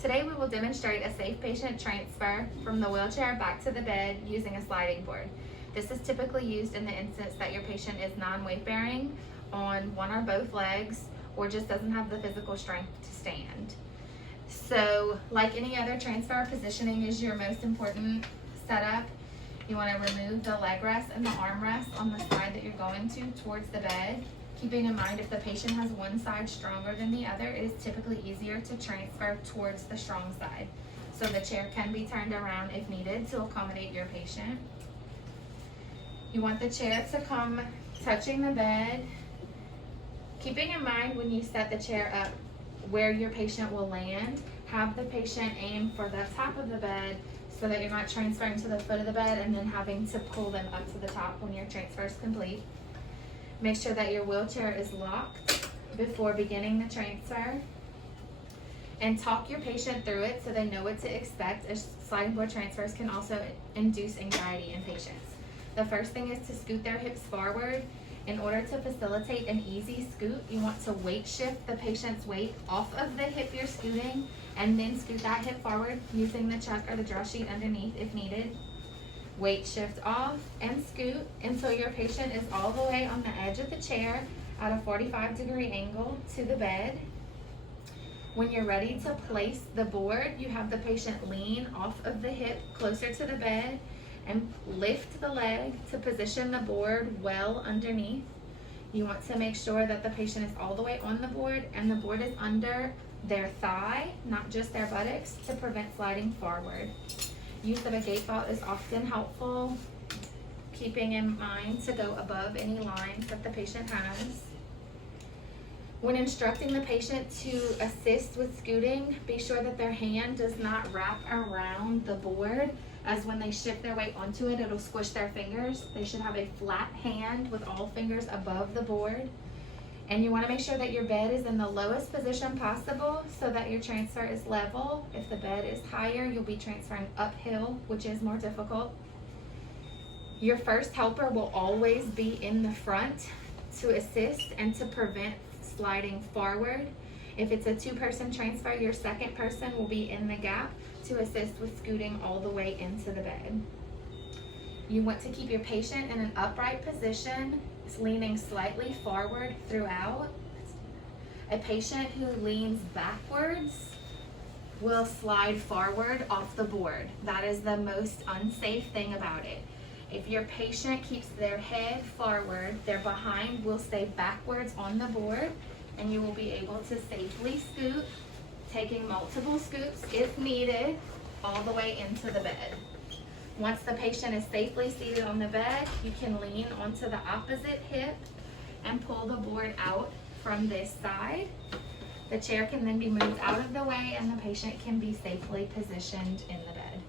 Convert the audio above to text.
Today we will demonstrate a safe patient transfer from the wheelchair back to the bed using a sliding board. This is typically used in the instance that your patient is non-weight bearing on one or both legs or just doesn't have the physical strength to stand. So like any other transfer, positioning is your most important setup. You want to remove the leg rest and the arm rest on the side that you're going to towards the bed. Keeping in mind if the patient has one side stronger than the other, it is typically easier to transfer towards the strong side. So the chair can be turned around if needed to accommodate your patient. You want the chair to come touching the bed. Keeping in mind when you set the chair up where your patient will land, have the patient aim for the top of the bed so that you're not transferring to the foot of the bed and then having to pull them up to the top when your transfer is complete. Make sure that your wheelchair is locked before beginning the transfer. And talk your patient through it so they know what to expect, as sliding board transfers can also induce anxiety in patients. The first thing is to scoot their hips forward. In order to facilitate an easy scoot, you want to weight shift the patient's weight off of the hip you're scooting and then scoot that hip forward using the chuck or the draw sheet underneath if needed. Weight shift off and scoot until your patient is all the way on the edge of the chair at a 45-degree angle to the bed. When you're ready to place the board, you have the patient lean off of the hip closer to the bed and lift the leg to position the board well underneath. You want to make sure that the patient is all the way on the board and the board is under their thigh, not just their buttocks, to prevent sliding forward. Use of a gate belt is often helpful, keeping in mind to go above any lines that the patient has. When instructing the patient to assist with scooting, be sure that their hand does not wrap around the board, as when they shift their weight onto it, it'll squish their fingers. They should have a flat hand with all fingers above the board. And you want to make sure that your bed is in the lowest position possible so that your transfer is level. If the bed is higher, you'll be transferring uphill, which is more difficult. Your first helper will always be in the front to assist and to prevent sliding forward. If it's a two-person transfer, your second person will be in the gap to assist with scooting all the way into the bed. You want to keep your patient in an upright position, leaning slightly forward throughout. A patient who leans backwards will slide forward off the board. That is the most unsafe thing about it. If your patient keeps their head forward, their behind will stay backwards on the board, and you will be able to safely scoot, taking multiple scoops if needed, all the way into the bed. Once the patient is safely seated on the bed, you can lean onto the opposite hip and pull the board out from this side. The chair can then be moved out of the way and the patient can be safely positioned in the bed.